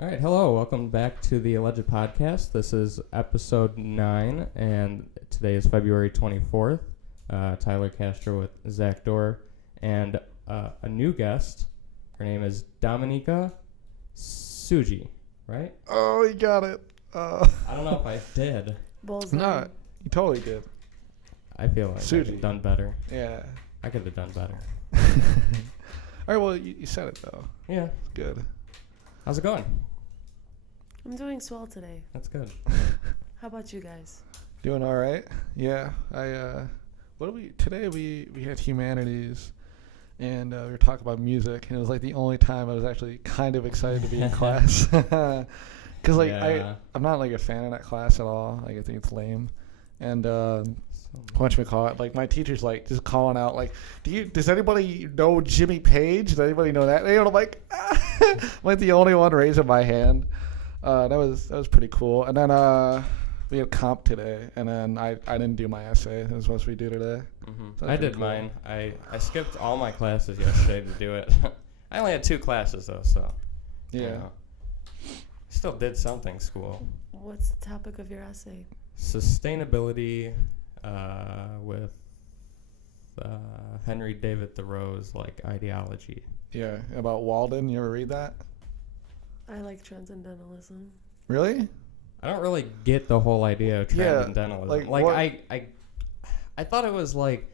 All right, hello. Welcome back to the Alleged Podcast. This is episode 9, and today is February 24th. Tyler Castro with Zach Dorr, and a new guest. Her name is Dominika Suji, right? Oh, you got it. I don't know if I did. Bullseye. No, you totally did. I feel like I could Suji. have done better. Yeah. I could have done better. All right, well, you said it, though. Yeah. Good. How's it going? I'm doing swell today. That's good. How about you guys? Doing all right. Yeah. Today we had humanities, and we were talking about music, and it was like the only time I was actually kind of excited to be in class. Because, like, Yeah. I'm not, like, a fan of that class at all. Like, I think it's lame. And, whatchamacallit, like, my teacher's, like, just calling out, like, does anybody know Jimmy Page? Does anybody know that? And I'm like, I'm like the only one raising my hand. That was pretty cool. And then we had comp today, and then I didn't do my essay. It was supposed to be due today. Mm-hmm. So I that's did pretty cool. mine. I skipped all my classes yesterday to do it. I only had 2 classes, though, so. Yeah. You know. Still did something, school. What's the topic of your essay? Sustainability with Henry David Thoreau's, like, ideology. Yeah, about Walden. You ever read that? I like transcendentalism. Really? I don't really get the whole idea of Yeah, transcendentalism. like what- I thought it was like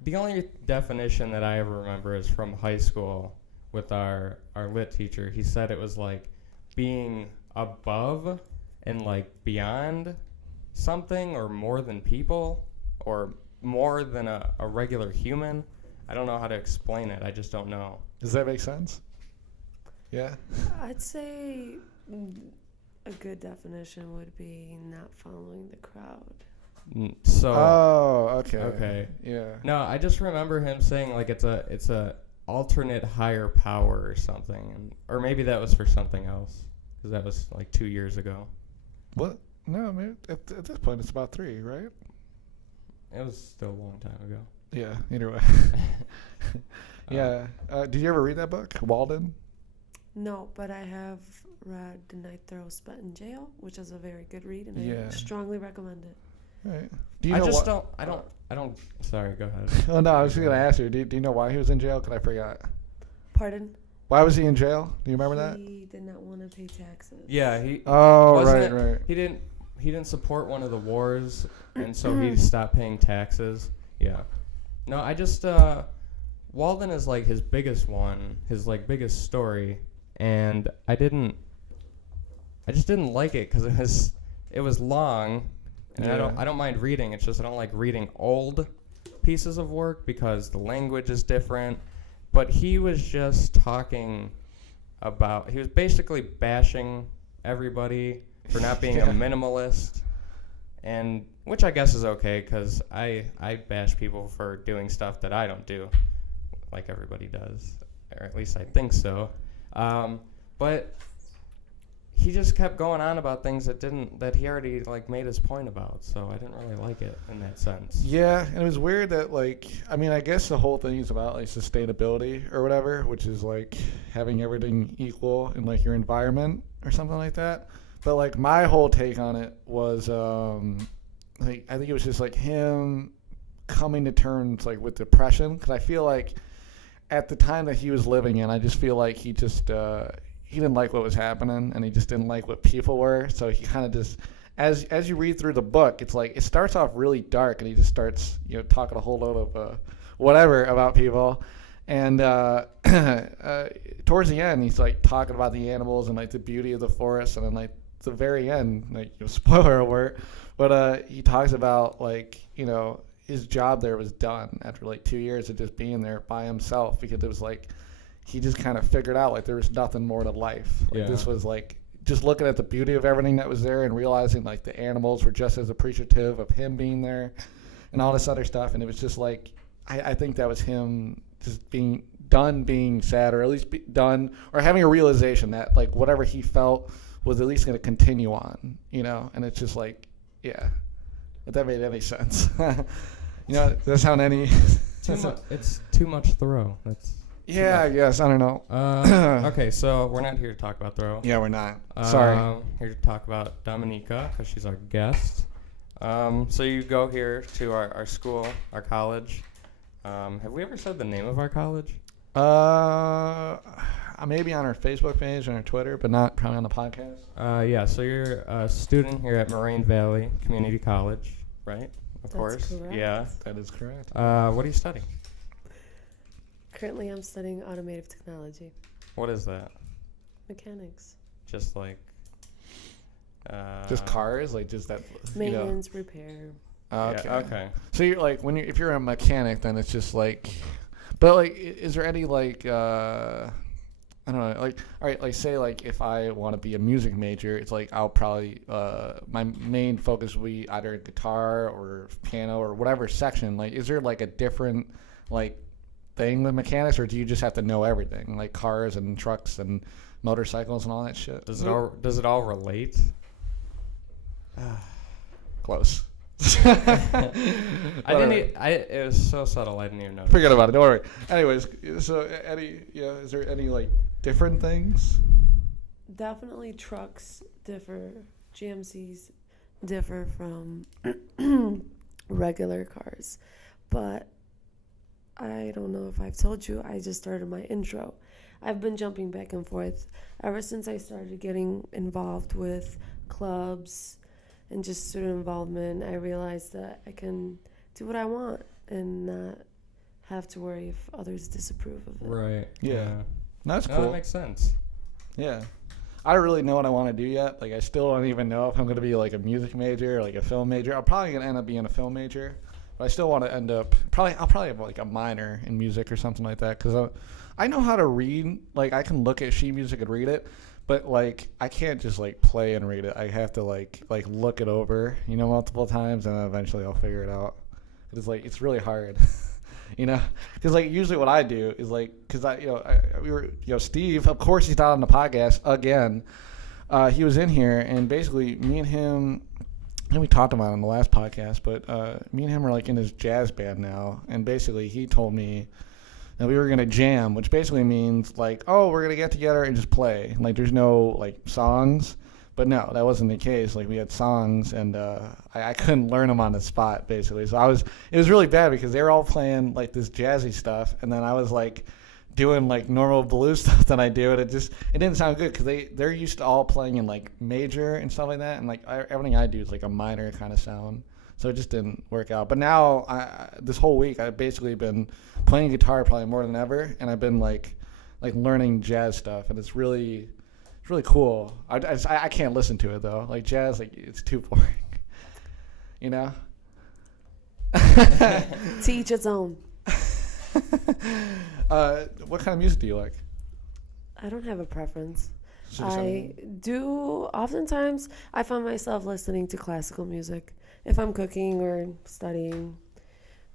the only definition that I ever remember is from high school with our lit teacher. He said it was like being above and like beyond something or more than people or more than a regular human. I don't know how to explain it. I just don't know. Does that make sense? Yeah. I'd say a good definition would be not following the crowd. So Oh, okay. okay. Yeah. No, I just remember him saying like it's a alternate higher power or something, or maybe that was for something else because that was like 2 years ago. What? No, man. At this point, it's about 3, right? It was still a long time ago. Yeah. Either way. Yeah. Did you ever read that book, Walden? No, but I have read The Night Thoreau Spent in Jail, which is a very good read, and Yeah. I strongly recommend it. Right. Do you I know just why- I don't. Sorry, go ahead. Oh no, I was just gonna ask you. Do you know why he was in jail? Cause I forgot. Pardon? Why was he in jail? Do you remember that? He did not want to pay taxes. Yeah, he. Oh, wasn't right, it- right. He didn't support one of the wars, and so he stopped paying taxes. Yeah. No, I just Walden is like his biggest one, his like biggest story, and I just didn't like it because it was long, and Yeah. I don't mind reading. It's just I don't like reading old pieces of work because the language is different. But he was just talking about, he was basically bashing everybody for not being Yeah. a minimalist, and which I guess is okay because I bash people for doing stuff that I don't do, like everybody does, or at least I think so. But he just kept going on about things that he already like made his point about, so I didn't really like it in that sense. Yeah, and it was weird that I guess the whole thing is about like sustainability or whatever, which is like having everything equal in like your environment or something like that. But like my whole take on it was like I think it was just like him coming to terms like with depression, because I feel like at the time that he was living in, I just feel like he just he didn't like what was happening, and he just didn't like what people were. So he kind of just, as you read through the book, it's like it starts off really dark, and he just starts talking a whole load of whatever about people, and towards the end he's like talking about the animals and like the beauty of the forest, and then like the very end, like spoiler alert, but he talks about like his job there was done after like 2 years of just being there by himself, because it was like he just kind of figured out like there was nothing more to life. Like Yeah. this was like just looking at the beauty of everything that was there and realizing like the animals were just as appreciative of him being there and all this other stuff. And it was just like, I think that was him just being sad, or at least done, or having a realization that like whatever he felt was at least going to continue on, and it's just like, yeah, if that made any sense. Does that sound any? It's too much Thoreau. That's Yeah, I guess. I don't know. Okay, so we're not here to talk about throw. Yeah, we're not. Sorry. Here to talk about Dominica because she's our guest. So you go here to our school, our college. Have we ever said the name of our college? Maybe on our Facebook page and our Twitter, but not probably on the podcast. Yeah, so you're a student here at Moraine Valley Community College, right? Of course. Correct. Yeah. That is correct. What are you studying? Currently, I'm studying automotive technology, What is that? mechanics, Just like. Just cars, like just that. maintenance, repair. Okay. Yeah, okay. So you're like if you're a mechanic, then it's just like, but like, is there any like I don't know, like, all right, like say like if I want to be a music major, it's like I'll probably my main focus will be either guitar or piano or whatever section. Like, is there like a different like thing with mechanics, or do you just have to know everything, like cars and trucks and motorcycles and all that shit? Does it all relate? Close. It was so subtle. I didn't even notice. Forget about it. Don't worry. Anyways, so is there any like different things? Definitely trucks differ. GMCs differ from regular cars. But I don't know if I've told you, I just started my intro. I've been jumping back and forth ever since I started getting involved with clubs and just student involvement. I realized that I can do what I want and not have to worry if others disapprove of it. Right. Yeah. That's No, cool. that makes sense. Yeah. I don't really know what I want to do yet. Like, I still don't even know if I'm going to be like a music major or like a film major. I'm probably going to end up being a film major, but I still want to end up I'll probably have like a minor in music or something like that, because I know how to read. Like, I can look at sheet music and read it, but like I can't just like play and read it. I have to like look it over, multiple times, and then eventually I'll figure it out. It's like, it's really hard. Because like usually what I do is like, because we were, Steve, of course he's not on the podcast again. He was in here, and basically me and him, and we talked about it on the last podcast, but me and him are like in his jazz band now, and basically he told me that we were gonna jam, which basically means like, oh, we're gonna get together and just play. Like, there's no like songs. But no, that wasn't the case. Like, we had songs, and I couldn't learn them on the spot, basically. So it was really bad, because they were all playing like this jazzy stuff, and then I was like doing like normal blues stuff that I do, and it didn't sound good, because they're used to all playing in like major and stuff like that, and like everything I do is like a minor kind of sound. So it just didn't work out. But now, this whole week, I've basically been playing guitar probably more than ever, and I've been like learning jazz stuff, and it's really cool. I can't listen to it though. Like, jazz, like, it's too boring. To each its own. What kind of music do you like? I don't have a preference. So I do. Oftentimes, I find myself listening to classical music if I'm cooking or studying,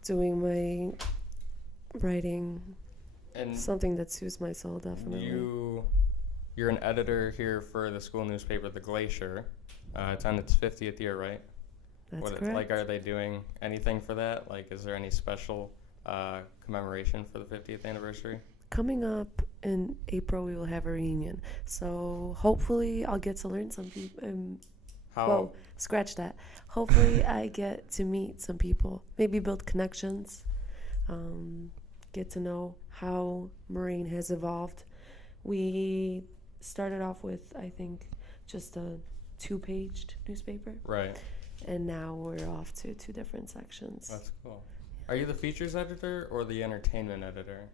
doing my writing, And something that suits my soul, definitely. You're an editor here for the school newspaper, The Glacier. It's on its 50th year, right? That's correct. Like, are they doing anything for that? Like, is there any special commemoration for the 50th anniversary? Coming up in April, we will have a reunion. So hopefully I'll get to learn some people. Whoa, scratch that. Hopefully I get to meet some people, maybe build connections, get to know how Moraine has evolved. We started off with, I think, just a 2-paged newspaper. Right. And now we're off to 2 different sections. That's cool. Are you the features editor or the entertainment editor?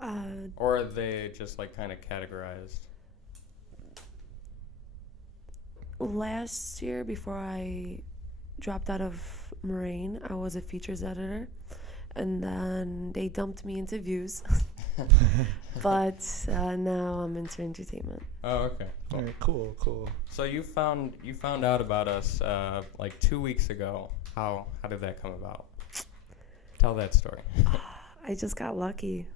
Uh, Or are they just like kind of categorized? Last year, before I dropped out of Moraine, I was a features editor. And then they dumped me into views. But now I'm into entertainment. Oh, okay. All right, cool. So you found out about us like 2 weeks ago. How did that come about? Tell that story. I just got lucky.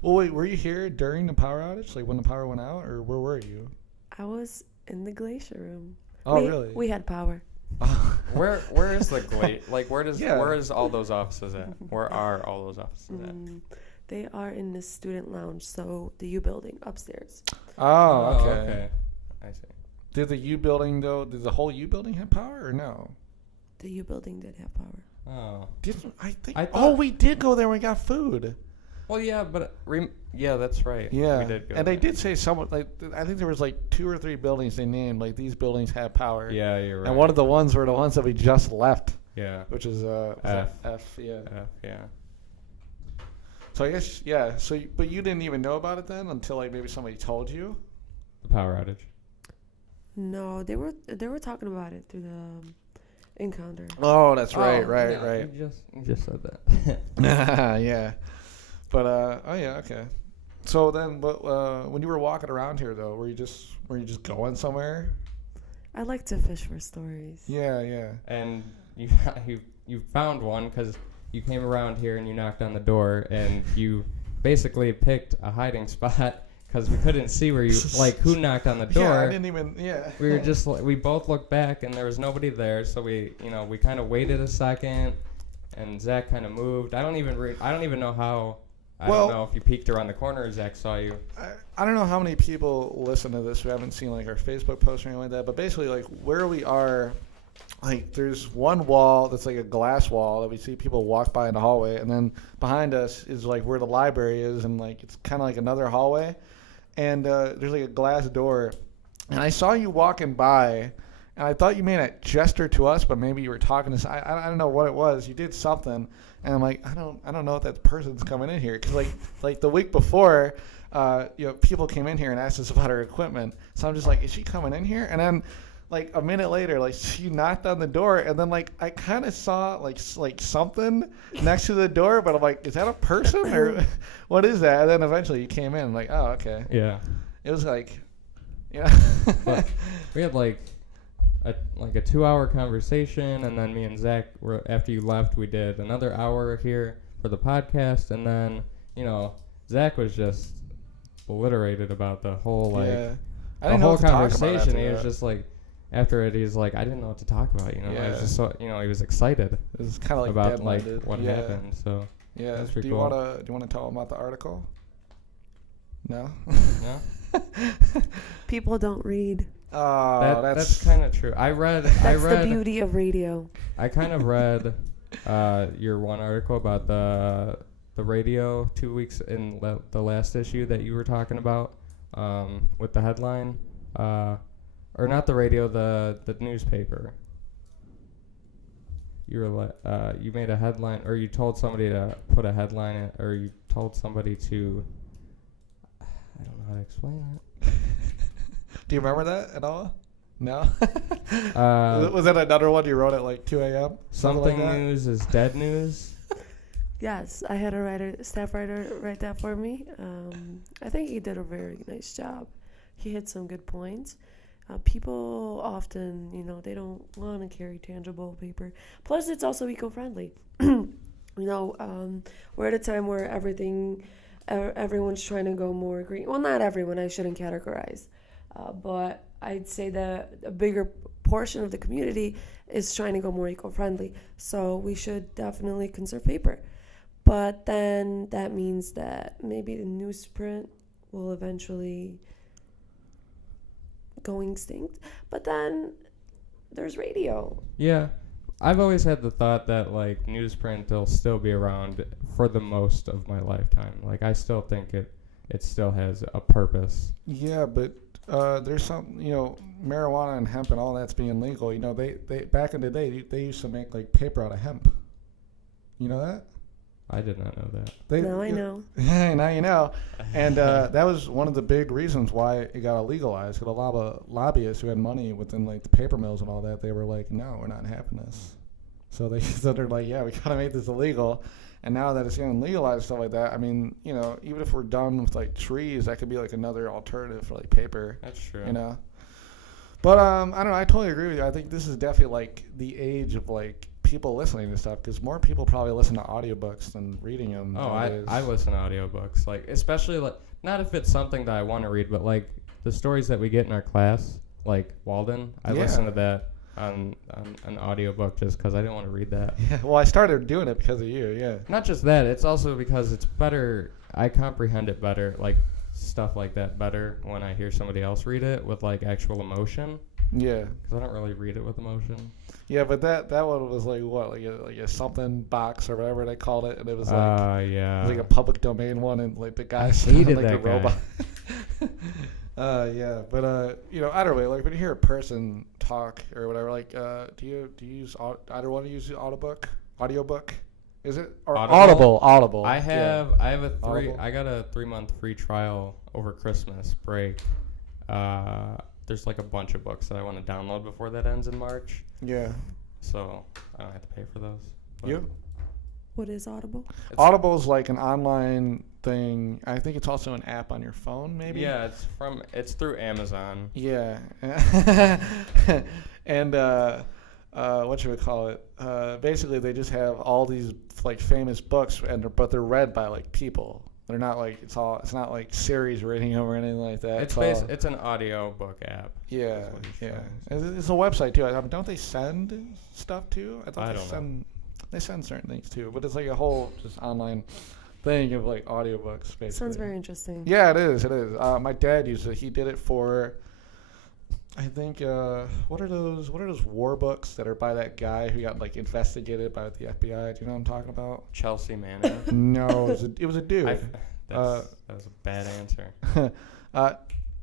Well, wait, were you here during the power outage, like when the power went out, or where were you? I was in the glacier room. Oh, really? We had power. Where is the like where is all those offices at? Where are all those offices at? They are in the student lounge, so the U building upstairs. Oh, okay. I see. Did the U building though? Did the whole U building have power or no? The U building did have power. Oh. I thought we did go there. We got food. Well, yeah, but yeah, that's right. Yeah, we did go and there. they did say someone like I think there was like 2 or 3 buildings they named like these buildings have power. Yeah, you're right. And one of the ones were the ones that we just left. Yeah. Which is F. F. Yeah. F, yeah. So I guess yeah. So but you didn't even know about it then until like maybe somebody told you. The power outage. No, they were talking about it through the encounter. Oh, that's right, Oh, right, yeah, right. You just said that. Yeah. But oh yeah, okay. So then, but when you were walking around here though, were you just going somewhere? I like to fish for stories. Yeah, yeah. And you found one because you came around here and you knocked on the door and you basically picked a hiding spot because we couldn't see where you who knocked on the door. Yeah, I didn't even. Yeah. We were just we both looked back and there was nobody there, so we kind of waited a second, and Zach kind of moved. I don't even know how. I don't know if you peeked around the corner or Zach saw you. I don't know how many people listen to this who haven't seen like our Facebook post or anything like that, but basically like where we are, like there's one wall that's like a glass wall that we see people walk by in the hallway, and then behind us is like where the library is, and like it's kind of like another hallway, and there's like a glass door, and I saw you walking by, and I thought you made a gesture to us, but maybe you were talking to I don't know what it was. You did something. And I'm like, I don't know if that person's coming in here, because like the week before, people came in here and asked us about our equipment. So I'm just like, is she coming in here? And then, like a minute later, like she knocked on the door, and then like I kind of saw like something next to the door, but I'm like, is that a person or what is that? And then eventually you came in, I'm like, oh okay. Yeah. It was like, yeah. But we had like a 2-hour conversation, and then me and Zach after you left, we did another hour here for the podcast, and then Zach was just obliterated about the whole Yeah. the whole conversation. He was just like, after it, he's like, I didn't know what to talk about. I was just so he was excited. It was kind of like about dead-minded. what Yeah. happened. So Yeah. that's Do pretty you cool. want to tell them about the article? No. No? People don't read. Oh, that's kind of true. I read The beauty of radio. I kind of read your one article about the radio 2 weeks in the last issue that you were talking about with the headline, or not the radio, the newspaper. You made a headline, or you told somebody to put a headline in, or you told somebody to. I don't know how to explain it. Do you remember that at all? No. Was that another one you wrote at like 2 a.m.? Something like news is dead news. Yes, I had a staff writer write that for me. I think he did a very nice job. He hit some good points. People often, they don't want to carry tangible paper. Plus, it's also eco-friendly. We're at a time where everyone's trying to go more green. Well, not everyone. I shouldn't categorize. But I'd say that a bigger portion of the community is trying to go more eco-friendly. So we should definitely conserve paper. But then that means that maybe the newsprint will eventually go extinct. But then there's radio. Yeah. I've always had the thought that newsprint will still be around for the most of my lifetime. I still think it still has a purpose. Yeah, but there's some, marijuana and hemp and all that's being legal. They back in the day they used to make paper out of hemp. You know that? I did not know that. Now I know. Yeah, now you know. And that was one of the big reasons why it got legalized. Because a lot of lobbyists who had money within the paper mills and all that, they were like, no, we're not having this. So they're like, yeah, we gotta make this illegal. And now that it's getting legalized, stuff like that, I mean, even if we're done with trees, that could be another alternative for paper. That's true. But I don't know. I totally agree with you. I think this is definitely the age of people listening to stuff, because more people probably listen to audiobooks than reading them. Oh, I listen to audiobooks, especially not if it's something that I want to read, but the stories that we get in our class, like Walden. I listen to that. on an audiobook just because I didn't want to read that. Yeah, well, I started doing it because of you. Yeah. Not just that, it's also because it's better. I comprehend it better, like stuff like that better when I hear somebody else read it with like actual emotion. Yeah. Because I don't really read it with emotion. Yeah, but that one was like what, like a something box or whatever they called it, and it was like yeah. it was like a public domain one, and like the guy I sounded hated like that a guy. robot. Yeah, but you know, either way, like when you hear a person talk or whatever, like do you use either one? Use the audiobook? Is it or Audible? I have a Audible? I got a 3-month free trial over Christmas break. There's like a bunch of books that I want to download before that ends in March. Yeah. So I don't have to pay for those. But You? What is Audible? Audible's like an online thing. I think it's also an app on your phone, maybe. Yeah, it's through Amazon. Yeah. And what should we call it? Basically, they just have all these like famous books, but they're read by like people. They're not like it's not like series reading them or anything like that. It's an audio book app. Yeah, That's what he's yeah. trying to say. It's a website too. I mean, don't they send stuff too? I thought I they don't send. They send certain things too, but it's like a whole just online thing of like audiobooks. Basically. Sounds very interesting. Yeah, it is. It is. My dad used it. He did it for. I think what are those war books that are by that guy who got like investigated by the FBI? Do you know what I'm talking about? Chelsea Manning. No, it was a dude. That was a bad answer.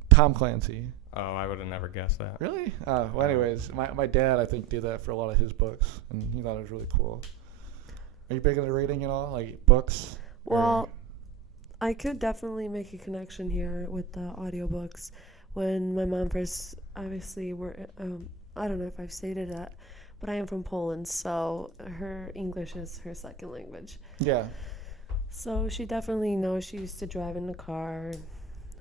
Tom Clancy. Oh, I would have never guessed that. Really? Well, anyways, my dad I think did that for a lot of his books, and he thought it was really cool. Are you big into reading at all, like books? Well, I could definitely make a connection here with the audiobooks. When my mom first, obviously, I don't know if I've stated that, but I am from Poland, so her English is her second language. Yeah. So she definitely knows. She used to drive in the car,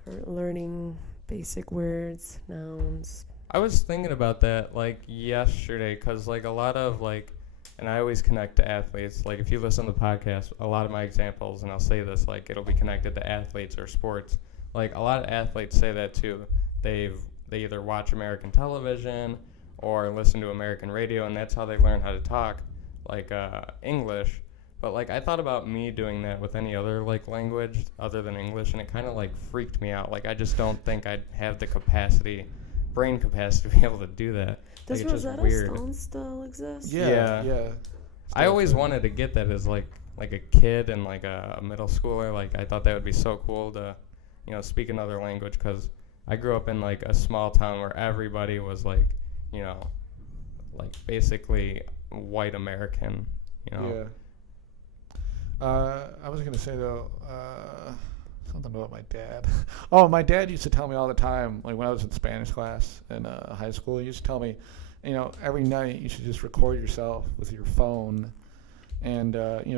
or learning basic words, nouns. I was thinking about that like yesterday because like a lot of like, and I always connect to athletes. Like if you listen to the podcast, a lot of my examples, and I'll say this, like it'll be connected to athletes or sports. Like a lot of athletes say that too. They either watch American television or listen to American radio, and that's how they learn how to talk like English. But like I thought about me doing that with any other like language other than English, and it kind of like freaked me out. Like I just don't think I'd have the brain capacity to be able to do that. Does like, it's just Rosetta weird. Stone still exist? Yeah. I always wanted to get that as like a kid and like a middle schooler. Like I thought that would be so cool to, speak another language because I grew up in like a small town where everybody was like, like basically white American. Yeah. I was gonna say though, something about my dad. Oh, my dad used to tell me all the time, like when I was in Spanish class in high school. He used to tell me, every night you should just record yourself with your phone, and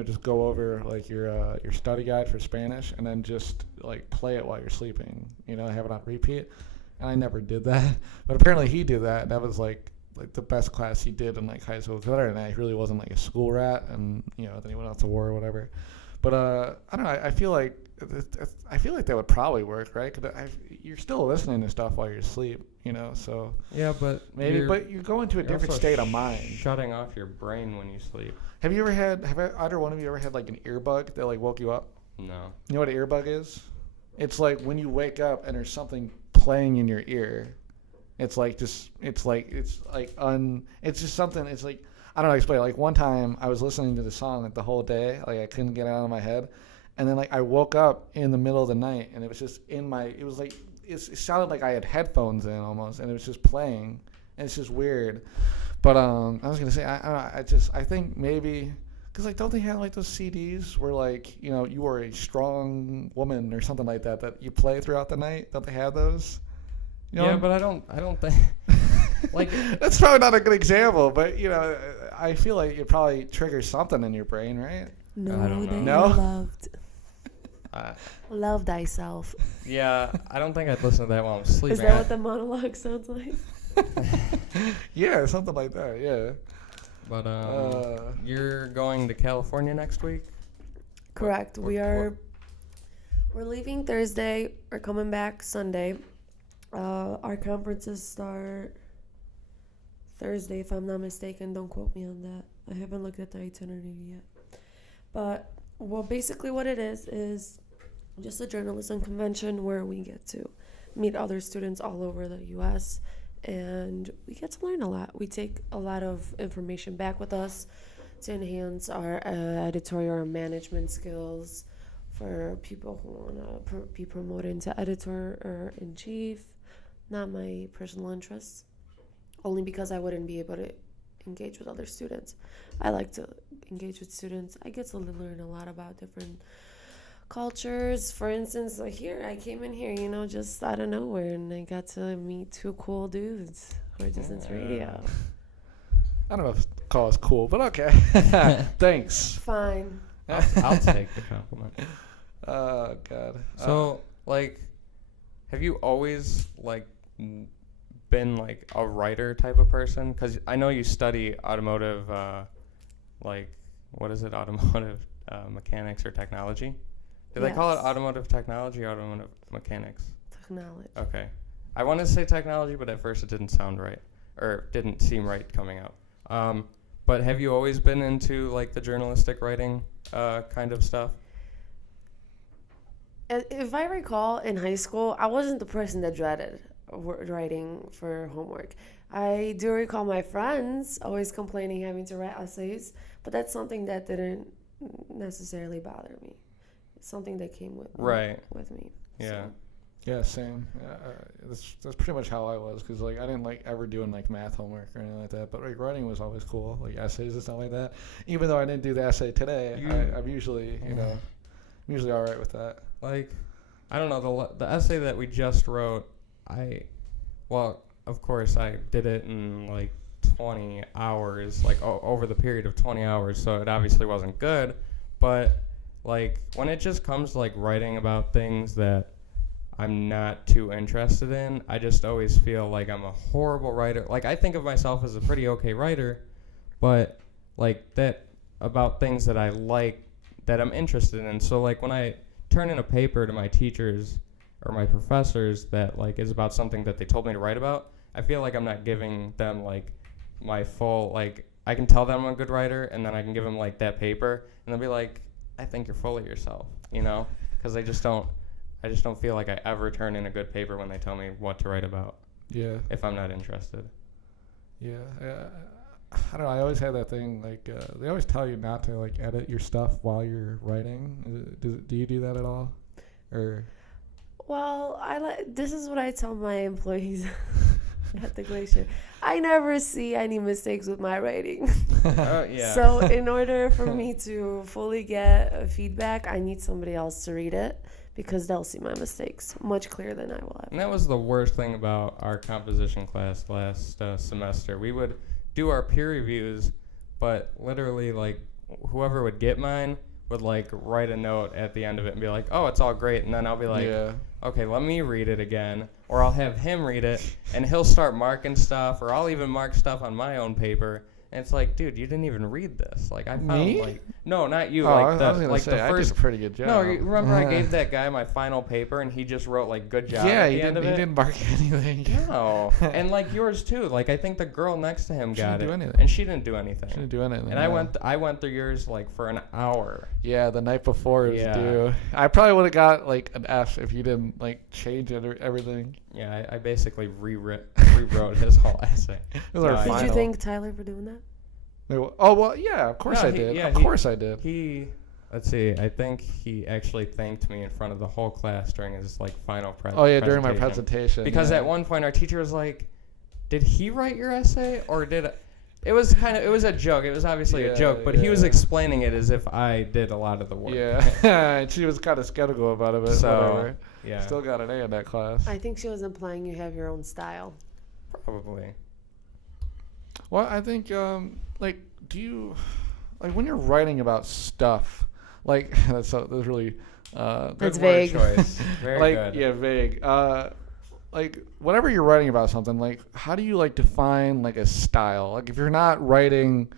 just go over like your study guide for Spanish, and then just like play it while you're sleeping. Have it on repeat. And I never did that, but apparently he did that. And that was like the best class he did in like high school. Because other than that, he really wasn't like a school rat, and then he went off to war or whatever. But I don't know. I feel like that would probably work, right? Because you're still listening to stuff while you're asleep, So yeah, but maybe, but you go into a different state of mind. Shutting off your brain when you sleep. Have either one of you ever had like an earbug that like woke you up? No. You know what an earbug is? It's like when you wake up and there's something playing in your ear. It's just something. It's like I don't know how to explain. Like one time I was listening to the song like the whole day, like I couldn't get it out of my head, and then like I woke up in the middle of the night and it was just in my. It was like it sounded like I had headphones in almost, and it was just playing. And it's just weird. But I was gonna say I don't know. I think maybe. Because, like, don't they have, like, those CDs where, like, you are a strong woman or something like that you play throughout the night? Don't they have those? Yeah, but I don't think... like, that's probably not a good example, but, I feel like it probably triggers something in your brain, right? No, I don't know. No? Loved. Love thyself. Yeah, I don't think I'd listen to that while I'm sleeping. Is that what the monologue sounds like? Yeah, something like that, yeah. But you're going to California next week? Correct. We're leaving Thursday. We're coming back Sunday. Our conferences start Thursday, if I'm not mistaken. Don't quote me on that. I haven't looked at the itinerary yet. But, well, basically what it is just a journalism convention where we get to meet other students all over the U.S., and we get to learn a lot. We take a lot of information back with us to enhance our editorial and management skills for people who want to be promoted into editor or in chief. Not my personal interests, only because I wouldn't be able to engage with other students. I like to engage with students. I get to learn a lot about different cultures. For instance, like here, I came in here, just out of nowhere, and I got to meet two cool dudes who are just into radio. I don't know if call us cool, but okay. Thanks. Fine. I'll take the compliment. Oh, God. So, have you always, been, a writer type of person? Because I know you study automotive, what is it, automotive mechanics or technology? Do they call it automotive technology or automotive mechanics? Technology. Okay. I wanted to say technology, but at first it didn't sound right, or didn't seem right coming out. But have you always been into, the journalistic writing kind of stuff? If I recall, in high school, I wasn't the person that dreaded writing for homework. I do recall my friends always complaining having to write essays, but that's something that didn't necessarily bother me. It's something that came with me. Yeah. So. Yeah, same. That's pretty much how I was, because I didn't ever doing math homework or anything like that. But writing was always cool, essays and stuff like that. Even though I didn't do the essay today, I'm usually usually all right with that. I don't know, the essay that we just wrote, of course I did it in 20 hours, over the period of 20 hours, so it obviously wasn't good. But when it just comes to writing about things that I'm not too interested in, I just always feel like I'm a horrible writer. I think of myself as a pretty okay writer, but that about things that I like, that I'm interested in. So when I turn in a paper to my teachers or my professors that is about something that they told me to write about, I feel like I'm not giving them my full, I can tell them I'm a good writer, and then I can give them that paper, and they'll be like, I think you're full of yourself, because I just don't feel like I ever turn in a good paper when they tell me what to write about. Yeah. If I'm not interested. Yeah. I don't know. I always had that thing. They always tell you not to edit your stuff while you're writing. Do you do that at all? Or? Well, this is what I tell my employees at the Glacier. I never see any mistakes with my writing. Yeah. So in order for me to fully get feedback, I need somebody else to read it, because they'll see my mistakes much clearer than I will have. And that was the worst thing about our composition class last semester. We would do our peer reviews, but literally whoever would get mine would write a note at the end of it and be like, oh, it's all great, and then I'll be like, okay, let me read it again, or I'll have him read it, and he'll start marking stuff, or I'll even mark stuff on my own paper. And it's dude, you didn't even read this. I found Me? No, not you. I was gonna say, the first. I did a pretty good job. No, remember I gave that guy my final paper, and he just wrote good job. Yeah, at the he end of it? didn't mark anything. No, and yours too. I think the girl next to him got it, do anything. and she didn't do anything. She didn't do anything. And I went through yours for an hour. Yeah, the night before it was due. I probably would have got an F if you didn't change it or everything. Yeah, I basically rewrote his whole essay. It was our Did final. you thank Tyler for doing that? Oh, well, yeah, of course I did. Of course I did. Let's see, I think he actually thanked me in front of the whole class during his final presentation. Oh, yeah, during my presentation. Because at one point our teacher was like, did he write your essay, or did it was a joke. It was obviously a joke, but he was explaining it as if I did a lot of the work. Yeah, and she was kind of skeptical about it, but whatever. Yeah. Still got an A in that class. I think she was implying you have your own style. Probably. Well, I think, do you, when you're writing about stuff, that's really, That's vague. Choice. Very good. Yeah, vague. Whenever you're writing about something, how do you define a style? If you're not writing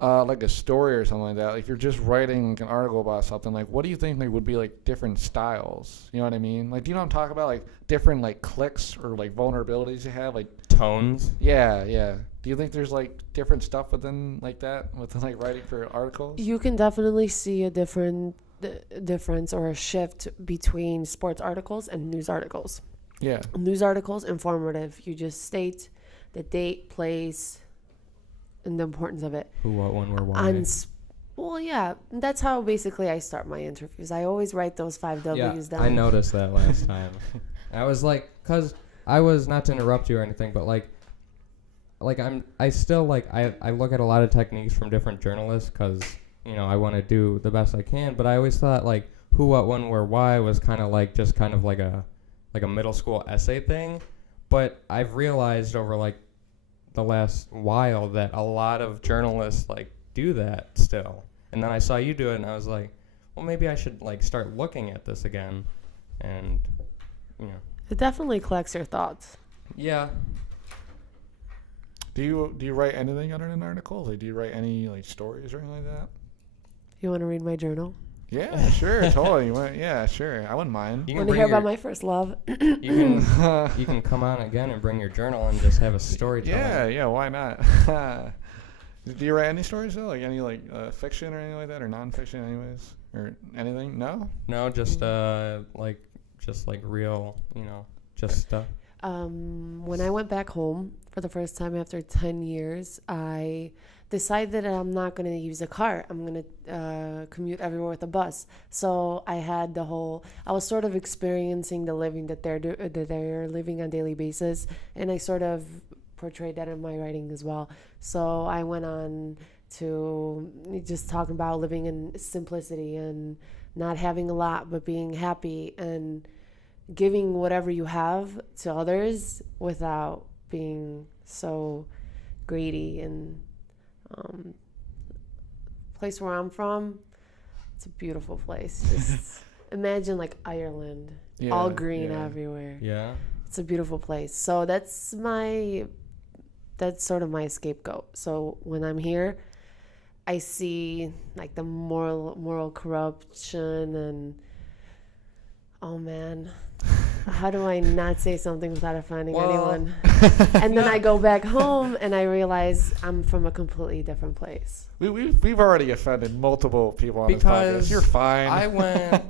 like a story or something like that. Like if you're just writing like an article about something, like what do you think like would be like different styles? You know what I mean? Like do you know what I'm talking about? Like different like clicks or like vulnerabilities you have? Like Tones. yeah, yeah. Do you think there's like different stuff within like that within like writing for articles? You can definitely see a difference or a shift between sports articles and news articles. Yeah. News articles, informative. You just state the date, place, and the importance of it. Who, what, when, where, why. Well, yeah, that's how basically I start my interviews. I always write those 5 W's down. I noticed that last time. I was like, because I was, not to interrupt you or anything, but like I still like, I look at a lot of techniques from different journalists because, you know, I want to do the best I can, but I always thought like who, what, when, where, why was kind of like just kind of like a middle school essay thing. But I've realized over like the last while that a lot of journalists like do that still. And then I saw you do it and I was like, well, maybe I should like start looking at this again. And, you know. It definitely collects your thoughts. Yeah. Do you write anything other than articles? Like do you write any like stories or anything like that? You want to read my journal? Yeah, sure, totally. Yeah, sure. I wouldn't mind. You Want to hear about my first love? You can come on again and bring your journal and just have a story telling. Yeah, why not? Do you write any stories though? Like any like fiction or anything like that, or nonfiction, anyways, or anything? No. No, just real, you know, just stuff. When I went back home for the first time after 10 years, I decided that I'm not going to use a car. I'm going to commute everywhere with a bus. So I was sort of experiencing the living that they're living on a daily basis, and I sort of portrayed that in my writing as well. So I went on to just talking about living in simplicity and not having a lot but being happy and giving whatever you have to others without being so greedy. And place where I'm from, it's a beautiful place. Just imagine like Ireland, all green everywhere. Yeah. It's a beautiful place. So that's sort of my scapegoat. So when I'm here, I see like the moral corruption and oh man, how do I not say something without offending anyone? And then I go back home and I realize I'm from a completely different place. We've already offended multiple people on this podcast. You're fine.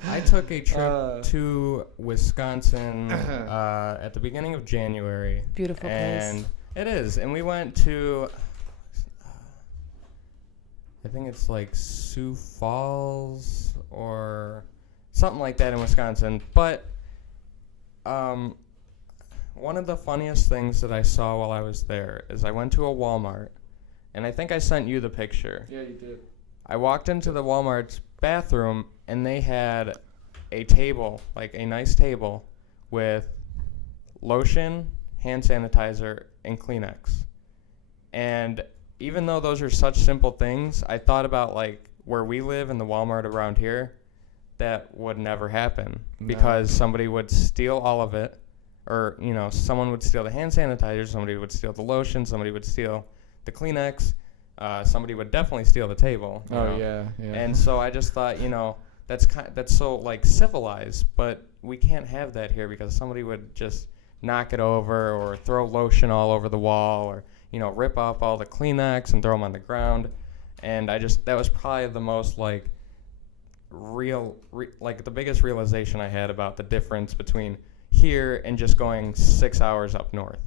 I took a trip to Wisconsin at the beginning of January. Beautiful place. It is. And we went to, I think it's like Sioux Falls or something like that in Wisconsin. But one of the funniest things that I saw while I was there is I went to a Walmart, and I think I sent you the picture. Yeah, you did. I walked into the Walmart's bathroom, and they had a table, like a nice table, with lotion, hand sanitizer, and Kleenex. And even though those are such simple things, I thought about like where we live in the Walmart around here, that would never happen because somebody would steal all of it, or you know, someone would steal the hand sanitizer, somebody would steal the lotion, somebody would steal the Kleenex, somebody would definitely steal the table. Yeah. And so I just thought, you know, that's so like civilized, but we can't have that here because somebody would just knock it over or throw lotion all over the wall or, you know, rip up all the Kleenex and throw them on the ground. And that was probably the most like like the biggest realization I had about the difference between here and just going 6 hours up north.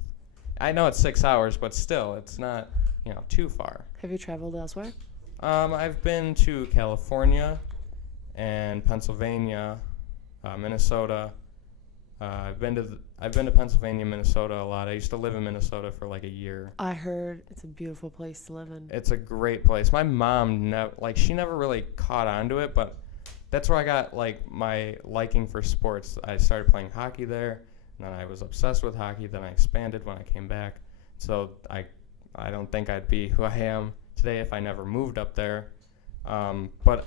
I know it's 6 hours, but still, it's not, you know, too far. Have you traveled elsewhere? I've been to California and Pennsylvania, Minnesota. I've been to Pennsylvania, Minnesota a lot. I used to live in Minnesota for like a year. I heard it's a beautiful place to live in. It's a great place. My mom she never really caught on to it, but that's where I got like my liking for sports. I started playing hockey there, and then I was obsessed with hockey. Then I expanded when I came back. So I don't think I'd be who I am today if I never moved up there. But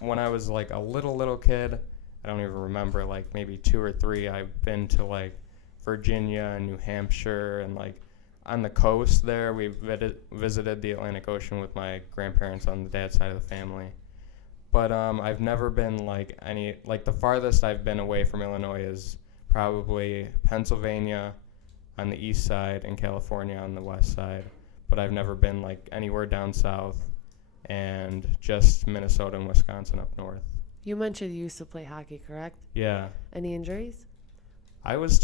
when I was like a little kid, I don't even remember, like maybe 2 or 3, I've been to like Virginia and New Hampshire and like on the coast there. We visited the Atlantic Ocean with my grandparents on the dad's side of the family. But I've never been like the farthest I've been away from Illinois is probably Pennsylvania on the east side and California on the west side. But I've never been like anywhere down south, and just Minnesota and Wisconsin up north. You mentioned you used to play hockey, correct? Yeah. Any injuries? I was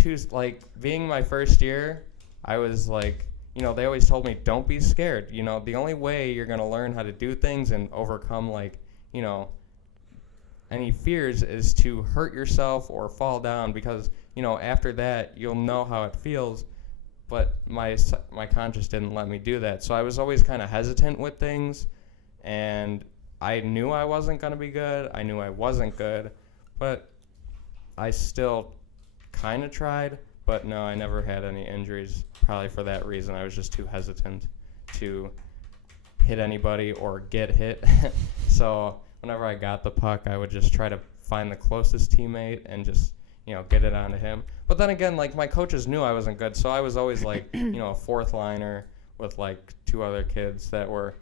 being my first year, I was like, they always told me, don't be scared. The only way you're going to learn how to do things and overcome any fears is to hurt yourself or fall down, because, after that, you'll know how it feels. But my conscience didn't let me do that. So I was always kind of hesitant with things, and I knew I wasn't going to be good. I knew I wasn't good, but I still kind of tried. But no, I never had any injuries, probably for that reason. I was just too hesitant to hit anybody or get hit. So whenever I got the puck, I would just try to find the closest teammate and just, get it onto him. But then again, my coaches knew I wasn't good, so I was always a fourth liner with two other kids that were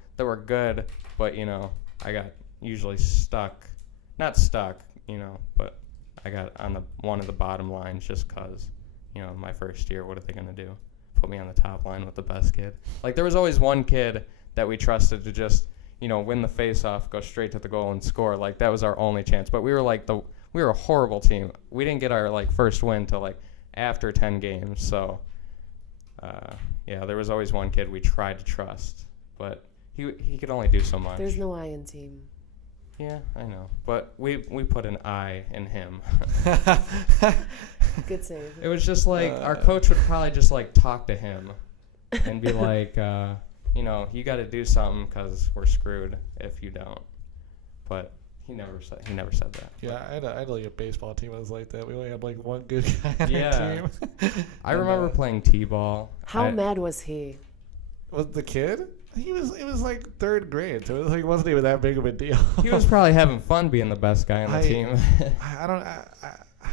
good, but I got usually stuck. Not stuck, but I got on one of the bottom lines just because, my first year, what are they going to do? Put me on the top line with the best kid? There was always one kid that we trusted to just, win the face-off, go straight to the goal and score. That was our only chance. But we were a horrible team. We didn't get our, first win till, after 10 games. So, there was always one kid we tried to trust. But he could only do so much. There's no I in team. Yeah, I know. But we put an I in him. Good save. It was just our coach would probably just talk to him and be like, you got to do something because we're screwed if you don't. But he never said that. Yeah, I had a baseball team that was like that. We only had one good guy on our team. I remember playing t-ball. How mad was he? Was the kid? It was third grade, so it wasn't even that big of a deal. He was probably having fun being the best guy on the team.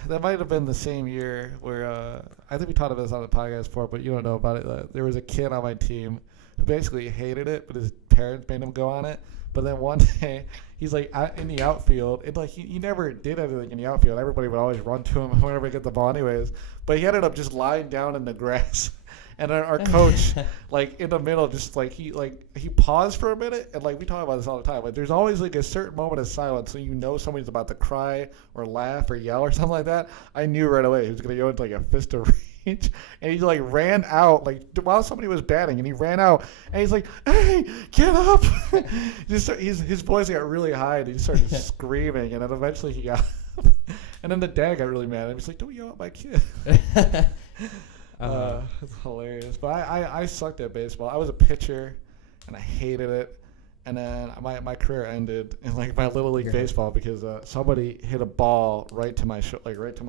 That might have been the same year where I think we talked about this on the podcast before, but you don't know about it. There was a kid on my team who basically hated it, but his parents made him go on it. But then one day, he's in the outfield, and he never did anything in the outfield. Everybody would always run to him whenever he get the ball, anyways. But he ended up just lying down in the grass. And our coach, in the middle, just he paused for a minute, and we talk about this all the time. There's always a certain moment of silence, so somebody's about to cry or laugh or yell or something like that. I knew right away he was gonna go into a fist of rage, and he ran out while somebody was batting, and he ran out, and he's like, "Hey, get up!" His voice got really high, and he started screaming, and then eventually he got up. And then the dad got really mad, and he's like, "Don't yell at my kid." It's hilarious. But I sucked at baseball. I was a pitcher, and I hated it. And then my career ended in my little league baseball because somebody hit a ball right to my right to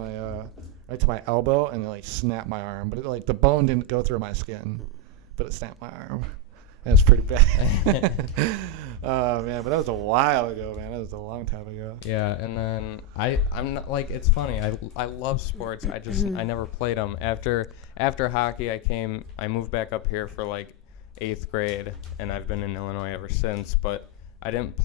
my elbow, and it snapped my arm. But it the bone didn't go through my skin, but it snapped my arm. And it's pretty bad. Oh man, but that was a while ago, man. That was a long time ago. Yeah, and then I'm not it's funny. I love sports. I never played them. After hockey, I moved back up here for 8th grade, and I've been in Illinois ever since. But I didn't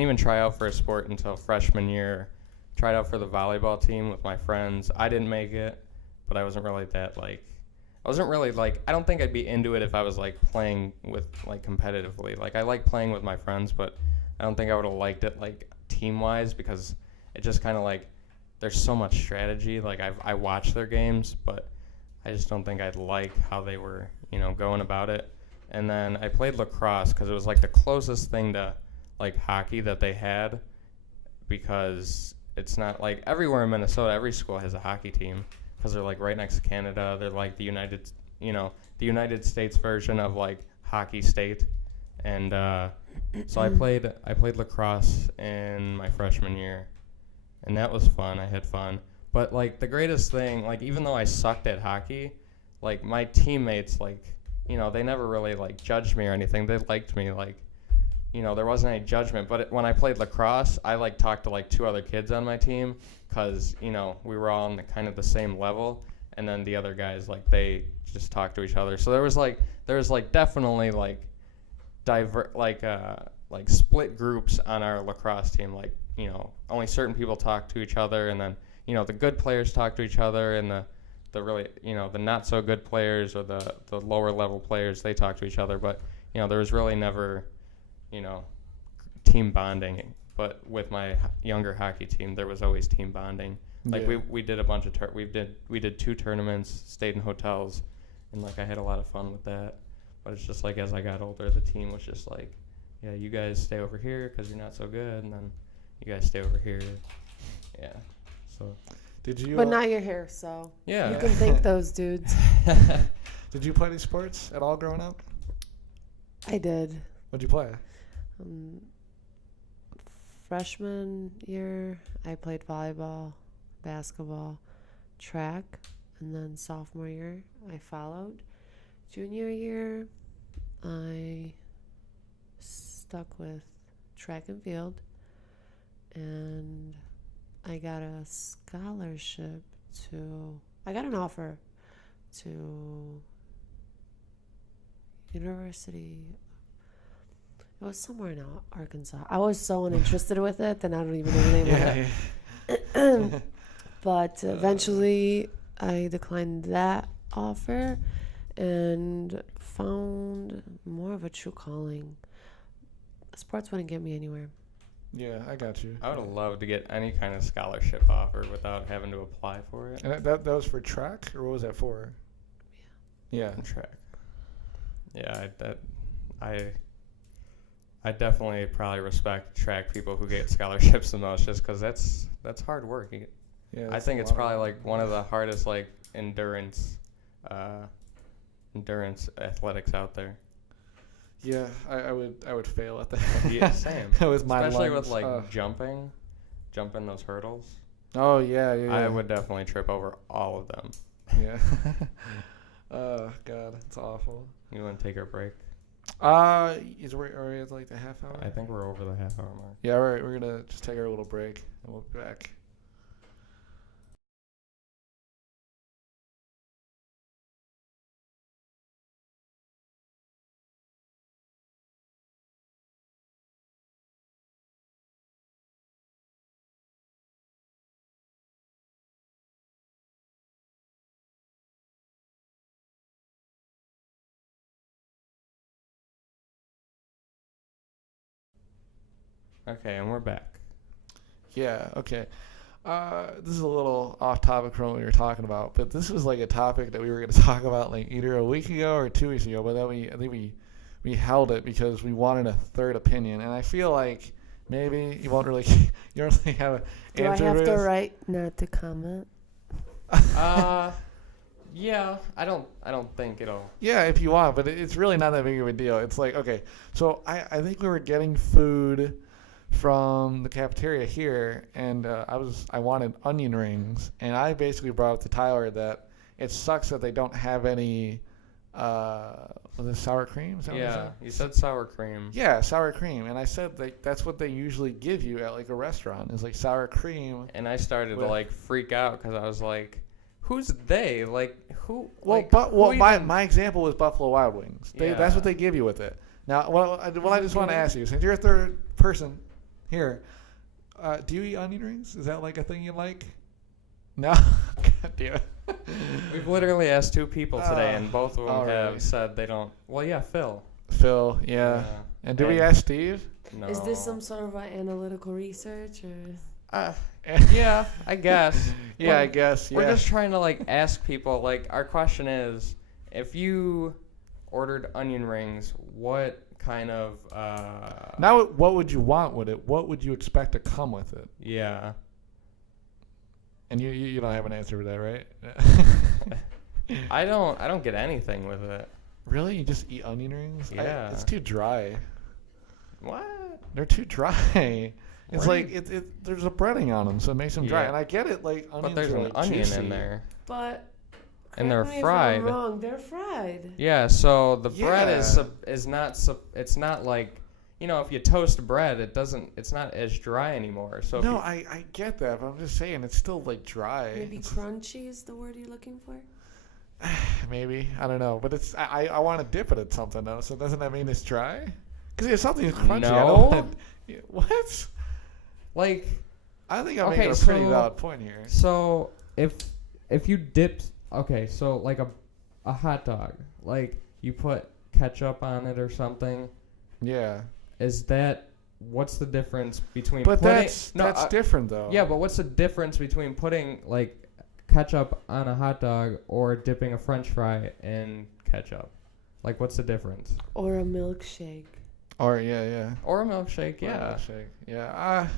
even try out for a sport until freshman year. Tried out for the volleyball team with my friends. I didn't make it, but I wasn't really that I don't think I'd be into it if I was playing with competitively. I like playing with my friends, but I don't think I would have liked it team wise, because it just kind of there's so much strategy. I watch their games, but I just don't think I'd like how they were going about it. And then I played lacrosse because it was the closest thing to hockey that they had, because it's not everywhere in Minnesota, every school has a hockey team. Because they're right next to Canada. They're the United States version of hockey state. And so I played lacrosse in my freshman year, and that was fun. I had fun. But the greatest thing, even though I sucked at hockey, my teammates they never really judged me or anything. They liked me. There wasn't any judgment. But when I played lacrosse, I talked to 2 other kids on my team, because we were all on kind of the same level, and then the other guys like they just talk to each other. So there was definitely like like split groups on our lacrosse team. Like, you know, only certain people talk to each other, and then, you know, the good players talk to each other, and the really, you know, the not so good players or the lower level players, they talk to each other. But, you know, there was really never, you know, team bonding. But with my younger hockey team, there was always team bonding. Like we did a bunch of we did 2 tournaments, stayed in hotels, and like I had a lot of fun with that. But it's just like as I got older, the team was just like, yeah, you guys stay over here because you're not so good, and then you guys stay over here. Yeah. So. Did you? But now you're here, so yeah, you can thank those dudes. Did you play any sports at all growing up? I did. What'd you play? Freshman year, I played volleyball, basketball, track, and then sophomore year, I followed. Junior year, I stuck with track and field, and I got a scholarship I got an offer to University. It was somewhere in Arkansas. I was so uninterested with it that I don't even know the name of it. But eventually, I declined that offer and found more of a true calling. Sports wouldn't get me anywhere. Yeah, I got you. I would have loved to get any kind of scholarship offer without having to apply for it. And that was for track, or what was that for? Yeah. Track. Yeah, I definitely probably respect track people who get scholarships the most, just because that's hard work. Yeah, I think it's probably like one of the hardest like endurance athletics out there. Yeah, I would fail at that. Yeah, same. With my especially lungs. with like jumping those hurdles. Oh yeah. I would definitely trip over all of them. Yeah. Oh God, it's awful. You want to take our break? Are we at like the half hour? I think we're over the half hour mark. Yeah, all right. We're gonna just take our little break and we'll be back. Okay, and we're back. Yeah. Okay. This is a little off topic from what we were talking about, but this was like a topic that we were going to talk about like either a week ago or 2 weeks ago. But then I think we held it because we wanted a third opinion, and I feel like maybe you don't really have an answer. Do I have to write not to comment? Yeah, I don't think it'll. Yeah, if you want, but it's really not that big of a deal. It's like, okay, so I think we were getting food from the cafeteria here, and I wanted onion rings, and I basically brought up to Tyler that it sucks that they don't have any was it sour cream? Yeah, you said sour cream. Yeah, sour cream, and I said that's what they usually give you at like a restaurant is like sour cream. And I started to like freak out because I was like, who's they? Like who? Well, like, my example was Buffalo Wild Wings. That's what they give you with it. Now, what I just want to ask you, since you're a third person here, do you eat onion rings? Is that like a thing you like? No? God damn it. We've literally asked 2 people today, and both of them have said they don't. Well, yeah, Phil. Phil, yeah. And did we ask Steve? No. Is this some sort of analytical research, or? Yeah, I guess. Yeah, I guess. Yeah. We're just trying to like ask people. Like, our question is, if you ordered onion rings, what kind of? Now, what would you want with it? What would you expect to come with it? Yeah. And you don't have an answer for that, right? I don't get anything with it. Really? You just eat onion rings? Yeah. It's too dry. What? They're too dry. It's like there's a breading on them, so it makes them dry. Yeah. And I get it, like onions but there's are an like onion juicy. in there. But. And they're correct me fried. If I'm wrong. They're fried. Yeah. So the bread Yeah. is not it's not like, if you toast bread, it's not as dry anymore. So No, I get that, but I'm just saying it's still like dry. Maybe crunchy is the word you're looking for? Maybe, I don't know, but I want to dip it in something though. So doesn't that mean it's dry? Because if something's crunchy, I don't No. want to, what? like, I think I'm Okay, making a pretty so- valid point here. so if you dipped, okay, so like a hot dog, like you put ketchup on it or something, Yeah, what's the difference between but putting, that's different though. yeah, but what's the difference between putting like ketchup on a hot dog or dipping a French fry in ketchup? Like, what's the difference? Or a milkshake. Or yeah. Or a milkshake, Or a yeah. milkshake. Yeah.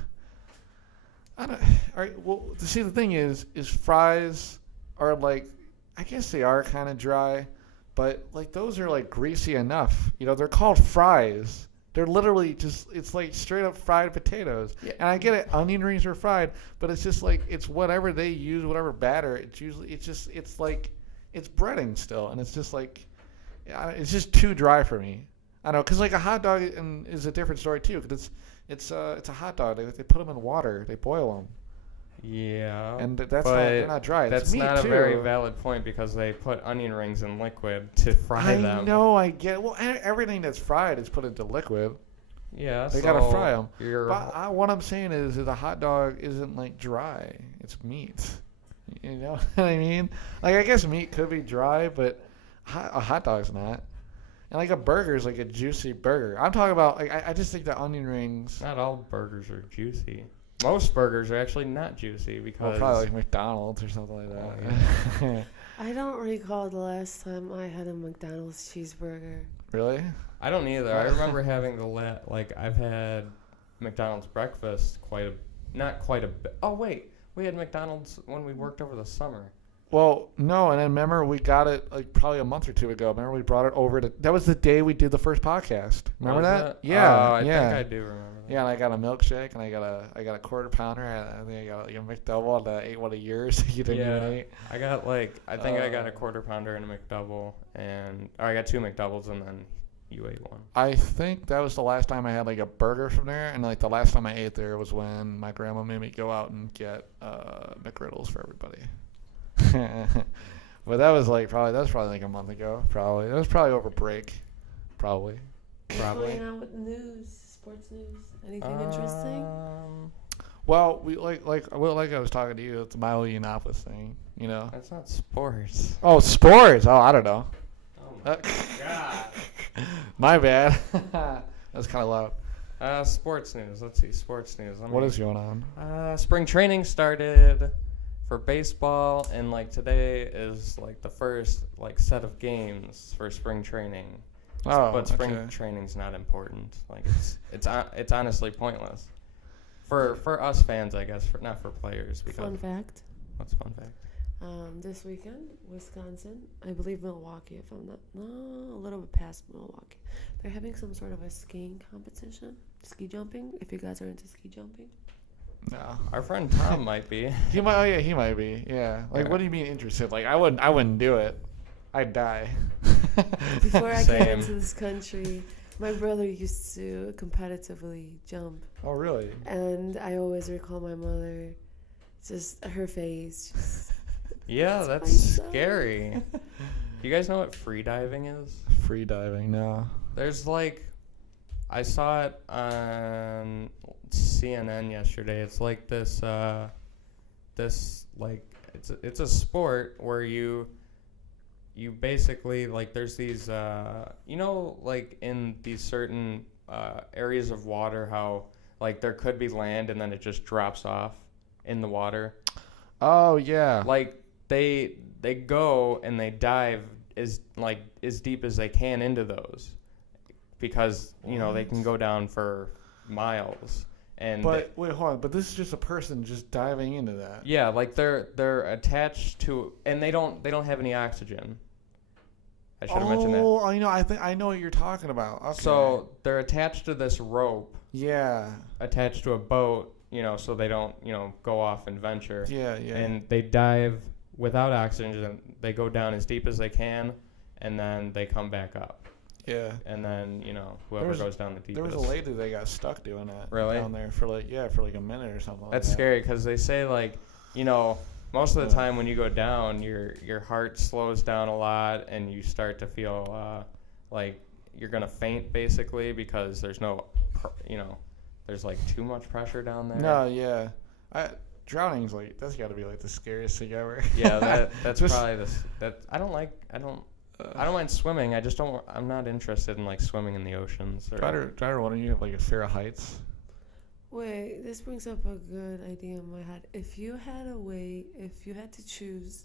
I don't. All right. Well, see, the thing is fries are like, I guess they are kind of dry, but like those are like greasy enough. They're called fries. They're literally it's like straight up fried potatoes. Yeah. And I get it, onion rings are fried, but it's just like, it's whatever they use, whatever batter. It's like, it's breading still, and it's just like, it's just too dry for me. I know, because like a hot dog is a different story too, because it's a hot dog. They put them in water, they boil them, Yeah. and they're but not dry. That's It's meat not too. a very valid point because they put onion rings in liquid to fry I them. know, I get. Well, everything that's fried is put into liquid. Yeah, They so gotta fry them. You're But what I'm saying is a hot dog isn't like dry. It's meat. You know what I mean? Like, I guess meat could be dry, but a hot dog's not. And like a burger is like a juicy burger. I'm talking about, like, I just think the onion rings. not all burgers are juicy. Most burgers are actually not juicy Well, because probably like McDonald's or something like that. Oh, I don't recall the last time I had a McDonald's cheeseburger. Really? I don't either. I remember having I've had McDonald's breakfast not quite a bit. Oh wait, we had McDonald's when we worked over the summer. Well, no, and then remember we got it like probably a month or two ago. Remember we brought it over to. That was the day we did the first podcast. Remember Was that? it? Yeah, Oh, I yeah. think I do remember that. Yeah, and I got a milkshake, and I got a quarter pounder, and I think I got like a McDouble, and I ate one of yours. You didn't even eat. I got I got a quarter pounder and a McDouble, I got two McDoubles and then you ate one. I think that was the last time I had like a burger from there, and like the last time I ate there was when my grandma made me go out and get McGriddles for everybody. But that was probably like a month ago. Probably that was probably over break. Probably. Probably. Going on with news, sports news. Anything interesting? Well, we like I was talking to you, it's the Milo Yiannopoulos thing, you know. That's not sports. Oh, sports. Oh, I don't know. Oh my god. My bad. That was kind of loud. Sports news. Let's see. Sports news. What is going on? Spring training started for baseball, and like today is like the first like set of games for spring training. Oh, but spring okay. training's not important. Like it's honestly pointless for us fans, I guess. Not for players. Because Fun fact. what's a fun fact? This weekend, Wisconsin, I believe Milwaukee, if I'm not, no, a little bit past Milwaukee. They're having some sort of a skiing competition, ski jumping, if you guys are into ski jumping. No. Our friend Tom might be. He might. Oh yeah, he might be. Yeah. Like, Yeah. what do you mean interested? Like, I wouldn't do it. I'd die. Before I Same. came into this country, my brother used to competitively jump, Oh really? and I always recall my mother, just her face. Just, Yeah, That's that's my son. scary. You guys know what free diving is? Free diving? No. There's like, I saw it on CNN yesterday. It's like this like it's a sport where you basically like there's these like in these certain areas of water how like there could be land and then it just drops off in the water. Oh yeah. Like they go and they dive as deep as they can into those because they can go down for miles and But wait, hold on. But this is just a person just diving into that. yeah, like they're attached to and they don't have any oxygen. I should have mentioned that. Oh, I think I know what you're talking about. Okay. So they're attached to this rope, yeah. attached to a boat, so they don't go off and venture. Yeah, yeah. And they dive without oxygen. They go down as deep as they can, and then they come back up. Yeah. and then whoever goes down the deepest. There was a lady that got stuck doing that. Really? Down there for like a minute or something. That's like scary because they say most of the time when you go down, your heart slows down a lot and you start to feel like you're gonna faint basically because there's there's like too much pressure down there. No, yeah. Drowning's that's got to be like the scariest thing ever. Yeah, that's probably I don't mind swimming. I'm not interested in like swimming in the oceans. Driver, why don't you have like a fear of heights? Wait, this brings up a good idea in my head. If you had to choose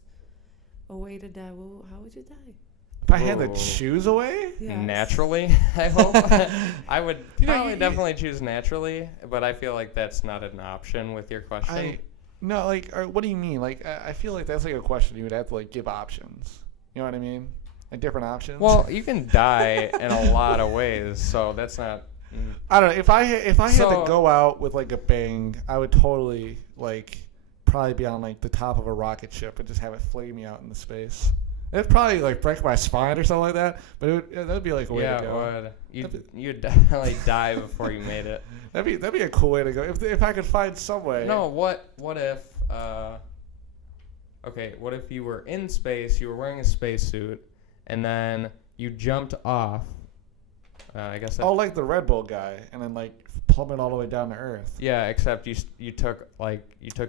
a way to die, how would you die? If I had to choose a way? Yes. Naturally, I hope. I would definitely choose naturally, but I feel like that's not an option with your question. No, what do you mean? Like, I feel like that's like a question you would have to like give options. You know what I mean? Like different options. Well, you can die in a lot of ways, so that's not. I don't know. If I had to go out with like a bang, I would totally like probably be on like the top of a rocket ship and just have it flame me out into space. It'd probably like break my spine or something like that, but that'd be like a way to go. Yeah, you'd definitely die before you made it. That'd be a cool way to go if I could find some way. No, what if what if you were in space, you were wearing a spacesuit, and then you jumped off? I guess. Like the Red Bull guy, and then like plummet all the way down to Earth. Yeah, except you took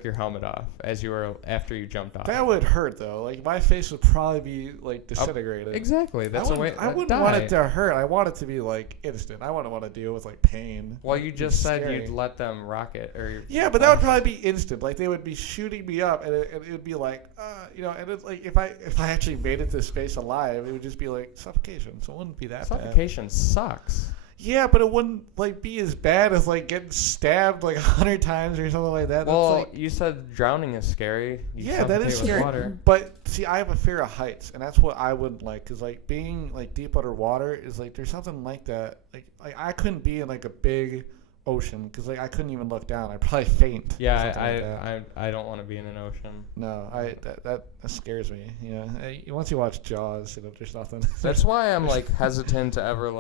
your helmet off after you jumped off. That would hurt though. Like my face would probably be like disintegrated. Exactly. That's a way. I wouldn't want it to hurt. I want it to be like instant. I wouldn't want to deal with like pain. Well, you just said you'd let them rocket Yeah, but that would probably be instant. Like they would be shooting me up, and it would be like, and it's like if I actually made it to space alive, it would just be like suffocation. So it wouldn't be that bad. Suffocation sucks. Yeah, but it wouldn't like be as bad as like getting stabbed like 100 times or something like that. Well, you said drowning is scary. Yeah, that is scary. Water. But see, I have a fear of heights, and that's what I wouldn't like. Cause like being like deep underwater is like there's something like that. Like I couldn't be in like a big ocean because like I couldn't even look down. I'd probably faint. Yeah, I don't want to be in an ocean. No, that scares me. Yeah, once you watch Jaws, there's nothing. That's why I'm like hesitant to ever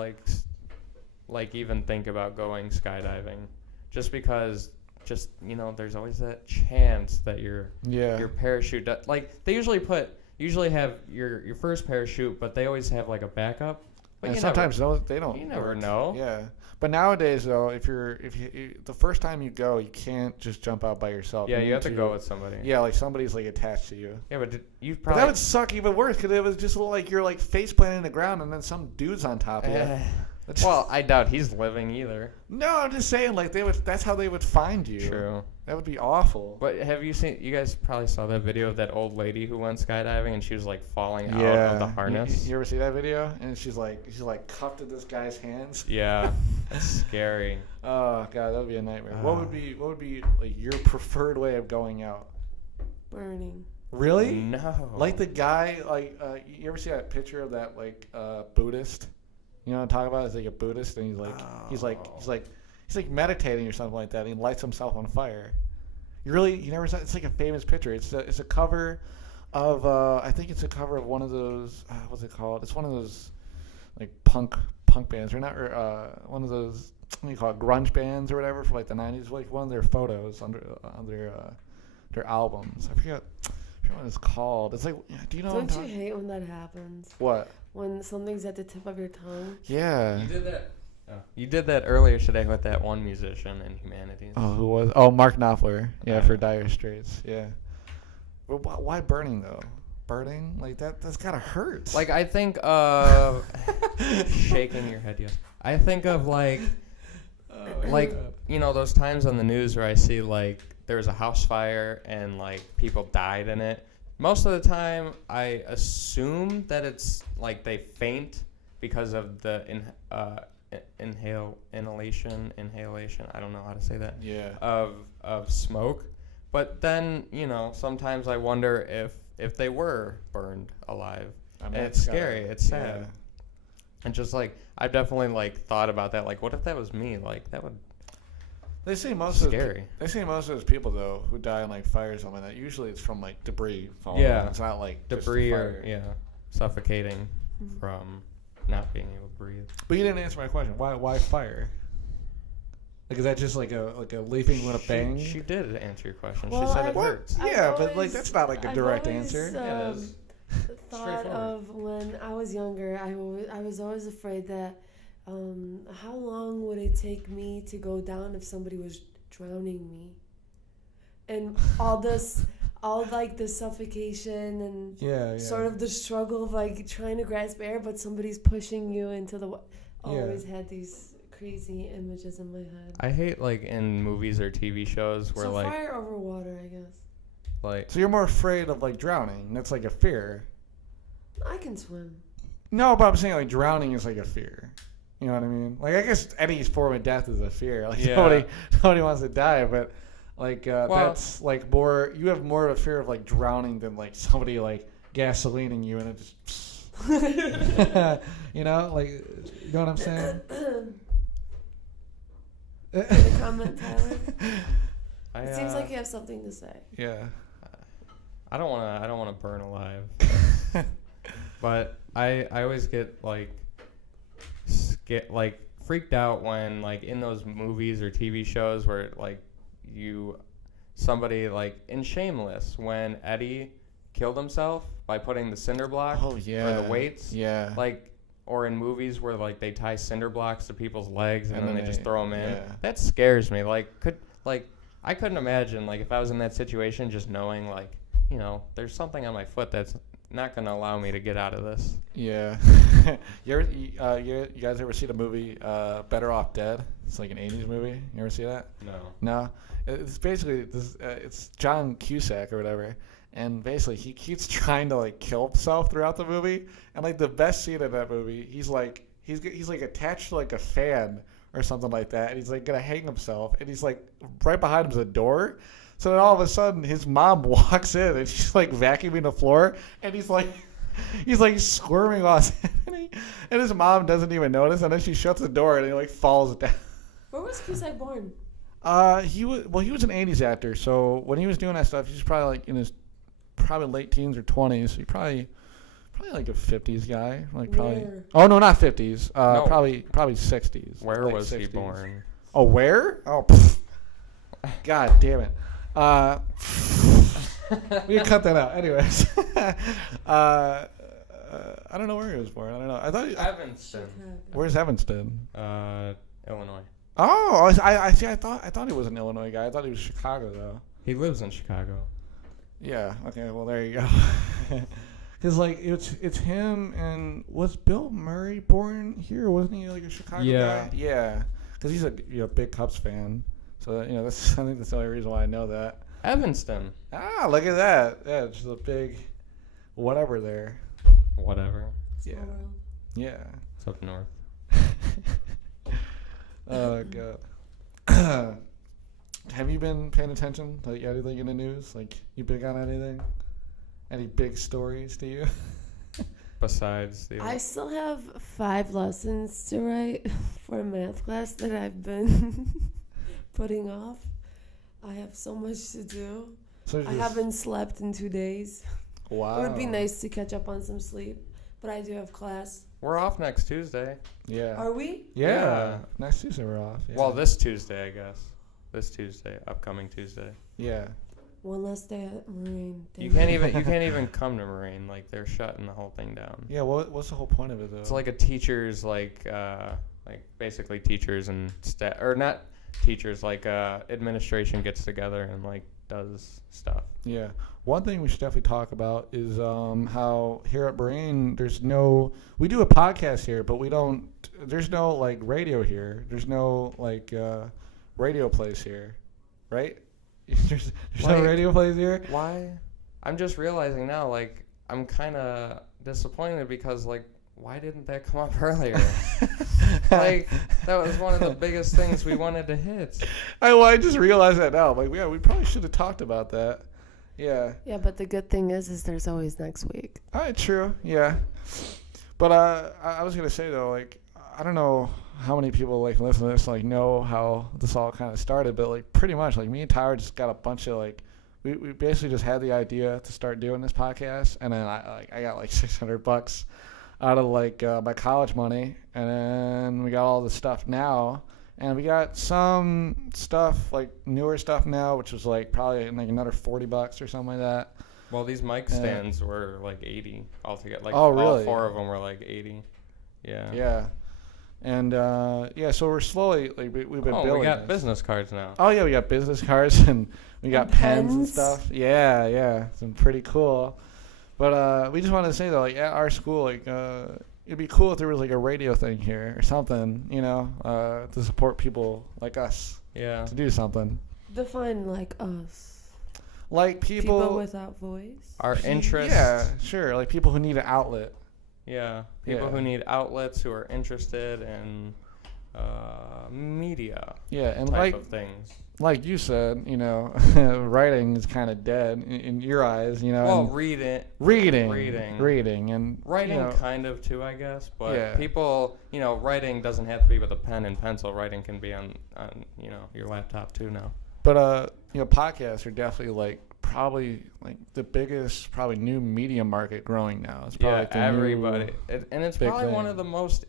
like even think about going skydiving, just because there's always that chance that your parachute they usually have your first parachute, but they always have like a backup. But and sometimes they don't. You never know. Yeah, but nowadays though, if you the first time you go, you can't just jump out by yourself. Yeah, you have to go with somebody. Yeah, like somebody's like attached to you. Yeah, but But that would suck even worse because it was just like you're like face planting in the ground and then some dude's on top of you. Well, I doubt he's living either. No, I'm just saying, like that's how they would find you. True. That would be awful. But have you seen? You guys probably saw that video of that old lady who went skydiving and she was like falling out of the harness. You ever see that video? And she's like cuffed in this guy's hands. Yeah, that's scary. Oh god, that would be a nightmare. What would be like your preferred way of going out? Burning. Really? No. Like the guy, you ever see that picture of that Buddhist? You know what I'm talking about? It's like a Buddhist, and he's like meditating or something like that. And he lights himself on fire. You never saw? It's like a famous picture. It's a cover of I think it's a cover of one of those what's it called? It's one of those like punk bands or not one of those what do you call it, grunge bands or whatever from like the 90s. Like one of their photos on their albums. I forget what it's called. It's like, do you know? Don't you hate when that happens? What? When something's at the tip of your tongue. Yeah. You did that. Oh. You did that earlier today with that one musician in Humanities. Oh, who was? Oh, Mark Knopfler. Yeah, for Dire Straits. Yeah. Well, why burning though? Burning like that's gotta hurt. Like I think of shaking your head. Yes. I think of those times on the news where I see like there was a house fire and like people died in it. Most of the time, I assume that it's like they faint because of the inhalation. I don't know how to say that. Yeah. Of smoke, but then sometimes I wonder if they were burned alive. And it's scary. It's sad. Yeah. And just like I've definitely thought about that. Like, what if that was me? Like that would. They say most of those people though who die in like fires or something like that. Usually it's from debris falling. Yeah, it's not like debris or suffocating from not being able to breathe. But you didn't answer my question. Why fire? Like, is that just like a leaping with a bang? She did answer your question. Well, she said I've- it hurts. Yeah, but like that's not like a I've direct always, answer. Yeah, it is. Thought Straightforward. of when I was younger, I was always afraid that how long would it take me to go down if somebody was drowning me, and all like the suffocation and Yeah. sort of the struggle of like trying to grasp air, but somebody's pushing you into the. Always had these crazy images in my head. I hate like in movies or TV shows where So like fire over water, I guess. like So you're more afraid of like drowning. That's like a fear. I can swim. No, but I'm saying like drowning is like a fear. You know what I mean? Like I guess any form of death is a fear. Like Yeah. nobody wants to die, but like Well- that's like more. You have more of a fear of like drowning than like somebody like gasolining you and it just. You know, like you know what I'm saying? The comment, Tyler. I, It seems like you have something to say. Yeah. I don't want to burn alive. But I always get like freaked out when like in those movies or TV shows where like somebody like in Shameless when Eddie killed himself by putting the cinder block Oh yeah. or the weights. Yeah. Like or in movies where like they tie cinder blocks to people's legs and, And then then they just throw them in. yeah. That scares me. I couldn't imagine like if I was in that situation just knowing like, you know, there's something on my foot that's not going to allow me to get out of this. Yeah. you guys ever see the movie Better Off Dead? It's like an 80s movie. You ever see that? No. No. It's basically this. It's John Cusack or whatever, and basically he keeps trying to like kill himself throughout the movie. And like the best scene in that movie, he's like attached to like a fan or something like that, and he's like gonna hang himself, and he's like right behind him's a door. So then all of a sudden his mom walks in and she's like vacuuming the floor, and he's like squirming while it's happening, and his mom doesn't even notice, and then she shuts the door and he like falls down. Where was Cusack born? He was an 80s actor, so when he was doing that stuff, he was probably like in his late teens or 20s. So he probably like a 50s guy, like probably. Where? Oh no, not 50s. No. Probably 60s. Where like was he 60s. born? Oh, where? Oh, pfft. God damn it. We can cut that out. Anyways, I don't know where he was born. I don't know. I thought. Evanston, Where's Evanston? Illinois. Oh, I see. I thought he was an Illinois guy. I thought he was Chicago though. He lives in Chicago. Yeah. Okay. Well, there you go. Because like it's him and was Bill Murray born here? Wasn't he like a Chicago Yeah. guy? Yeah. Because he's a big Cubs fan. So I think that's the only reason why I know that. Evanston. Ah, look at that. Yeah, it's just a big whatever there. Whatever. Small Yeah. world. Yeah. It's up north. Oh god. Have you been paying attention? Like anything in the news? Like you big on anything? Any big stories to you? Besides the I still have 5 lessons to write for a math class that I've been putting off. I have so much to do. So I haven't slept in 2 days. Wow. It would be nice to catch up on some sleep, but I do have class. We're off next Tuesday. Yeah. Are we? Yeah. Yeah. Next Tuesday we're off. Yeah. Well, this Tuesday, I guess. This Tuesday, upcoming Tuesday. Yeah. One less day at Marine. You can't even come to Marine. Like they're shutting the whole thing down. Yeah. What's the whole point of it though? It's like a teachers like basically teachers and staff or not teachers like administration gets together and like does stuff. Yeah. One thing we should definitely talk about is how here at Brain we do a podcast here, but there's no like radio here. There's no like radio place here, right? there's no radio place here. Why? I'm just realizing now, like, I'm kind of disappointed because, like, why didn't that come up earlier? Like, that was one of the biggest things we wanted to hit. I just realized that now. Like, yeah, we probably should have talked about that. Yeah. Yeah, but the good thing is there's always next week. All right, true. Yeah. But I was gonna say though, like, I don't know how many people like listen to this like know how this all kind of started, but like pretty much like me and Tyler just got a bunch of like we basically just had the idea to start doing this podcast, and then I got like $600 out of like my college money, and then we got all the stuff now, and we got some stuff like newer stuff now, which was like probably like another $40 or something like that. Well, these mic stands were like 80 altogether. Like oh, really? all 4 of them were like 80. Yeah. Yeah. And so we're slowly like we've been building. We got this. business cards now. Oh yeah, we got business cards and we got pens and stuff. Yeah, it's been pretty cool. But we just wanted to say though, like at our school, like it'd be cool if there was like a radio thing here or something, you know, to support people like us. Yeah. To do something. Define like us. Like people without voice. Our interests. Yeah, sure. Like people who need an outlet. Yeah, people who need outlets, who are interested in media. Yeah, and type of things. Like you said, you know, writing is kind of dead in your eyes, you know. Well, reading, and writing, you know, kind of too, I guess. But people, you know, writing doesn't have to be with a pen and pencil. Writing can be on you know, your laptop too now. But you know, podcasts are definitely like probably like the biggest probably new media market growing now. It's probably like everybody, and it's probably thing. one of the most.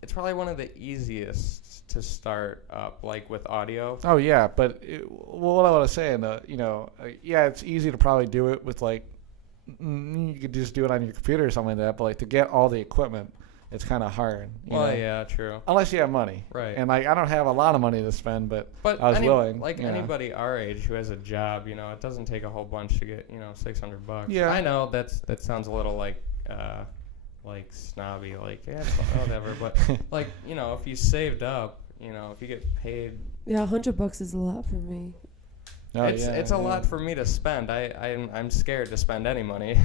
It's probably one of the easiest to start up, like with audio. Oh yeah, but what I was saying, you know, it's easy to probably do it with like you could just do it on your computer or something like that. But like to get all the equipment, it's kind of hard. You know? Yeah, true. Unless you have money, right? And like I don't have a lot of money to spend, but I was willing. Like anybody our age who has a job, you know, it doesn't take a whole bunch to get, you know, $600. Yeah, I know that sounds a little like snobby, like it's whatever, but like, you know, if you saved up, you know, if you get paid. Yeah, $100 is a lot for me. It's a lot for me to spend. I'm scared to spend any money.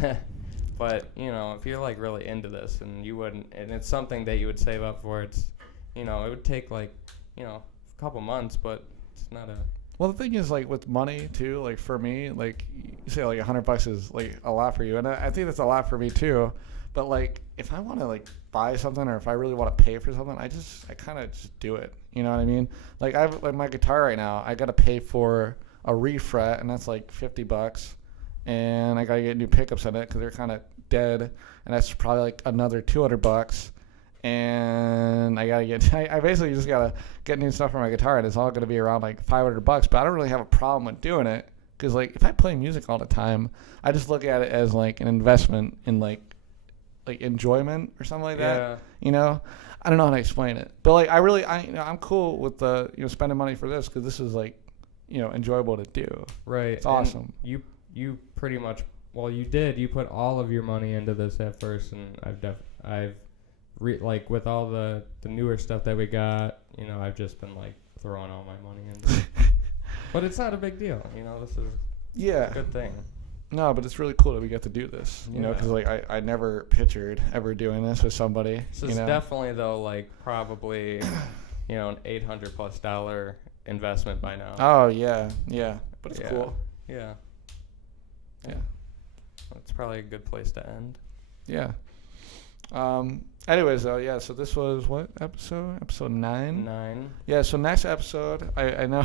But, you know, if you're like really into this and it's something that you would save up for, it's, you know, it would take like, you know, a couple months, but it's not a. Well, the thing is, like with money too, like for me, like you say like $100 is like a lot for you, and I think that's a lot for me too. But like if I want to like buy something, or if I really want to pay for something, I kind of just do it. You know what I mean? Like I have like my guitar right now, I gotta pay for a refret, and that's like $50. And I gotta get new pickups in it because they're kind of dead, and that's probably like another $200. And I gotta get, I basically just gotta get new stuff for my guitar, and it's all gonna be around like $500. But I don't really have a problem with doing it because like if I play music all the time, I just look at it as like an investment in like enjoyment or something like that. You know, I don't know how to explain it, but like I'm cool with the spending money for this because this is like enjoyable to do. Right, it's awesome. And you pretty much, well, you put all of your money into this at first, and I've like with all the newer stuff that we got, I've just been like throwing all my money into it. But it's not a big deal, this is a good thing. No, but it's really cool that we get to do this, because like I never pictured ever doing this with somebody. This is definitely though like probably an $800+ investment by now. Oh yeah, but it's cool. Yeah. It's probably a good place to end. Yeah. Anyways, though, so this was what episode? Episode 9? 9. Yeah, so next episode, I know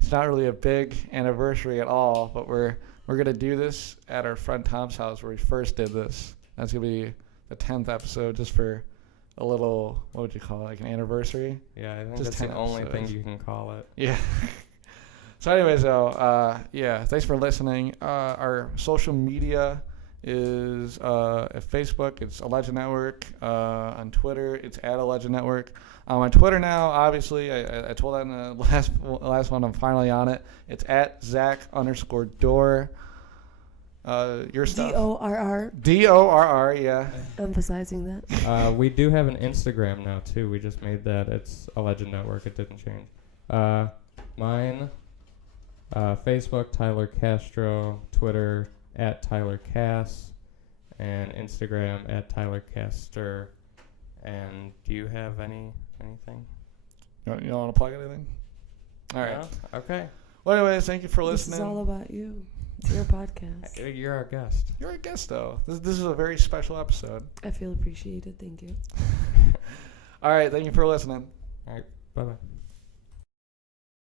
it's not really a big anniversary at all, but we're going to do this at our friend Tom's house where we first did this. That's going to be the 10th episode just for a little, what would you call it, like an anniversary? Yeah, I think just that's the only thing you can call it. Yeah. So anyways, though, thanks for listening. Our social media is at Facebook, it's Alleged Network. On Twitter, it's at Alleged Network. On Twitter now, obviously, I told that in the last one, I'm finally on it. It's at Zach_Dorr. Your stuff. DORR. DORR, yeah. Emphasizing that. We do have an Instagram now, too. We just made that. It's Alleged Network. It didn't change. Mine, Facebook, Tyler Castro. Twitter, at Tyler Cass, and Instagram at Tyler Caster. And do you have anything? You don't want to plug anything? All right. No? Okay. Well, anyways, thank you for listening. This is all about you. It's your podcast. You're our guest. You're our guest, though. This is a very special episode. I feel appreciated. Thank you. All right. Thank you for listening. All right. Bye-bye.